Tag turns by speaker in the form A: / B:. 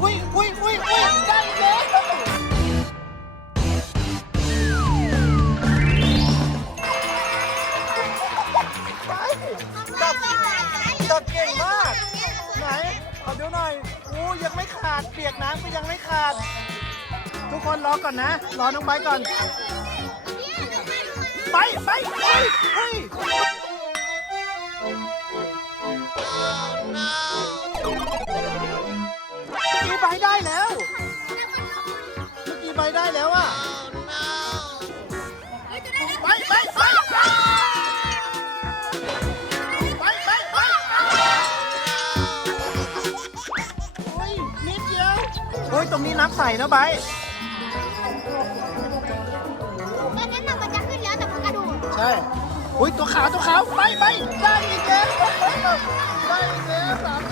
A: อุ้ยอุ้ยอุ้ยอุ้ยได้แล้ว
B: จัจั
A: บเก่งมาก ไหนเดี๋ยวหน่อยอู้ยังไม่ขาด เปียกน้ำก็ยังไม่ขาด ทุกคนรอก่อนนะ รอน้องไบก่อน ไปไป เมื่อกี้ไบได้แล้วเมื่อกี้ไบได้แล้วอะไปไปไปไปไปไปไปโอ้ยนิดเดียวโอ้ยตรงนี้น้ำใสนะไบร์ท
B: ตอนนั้นน่ะมันจะขึ้นแล้วแต่มันกระโดด
A: ใช่อุ้ยตัวขาวตัวขาวไปไปได้อีกแล้วได้อีกแล้วสามตัว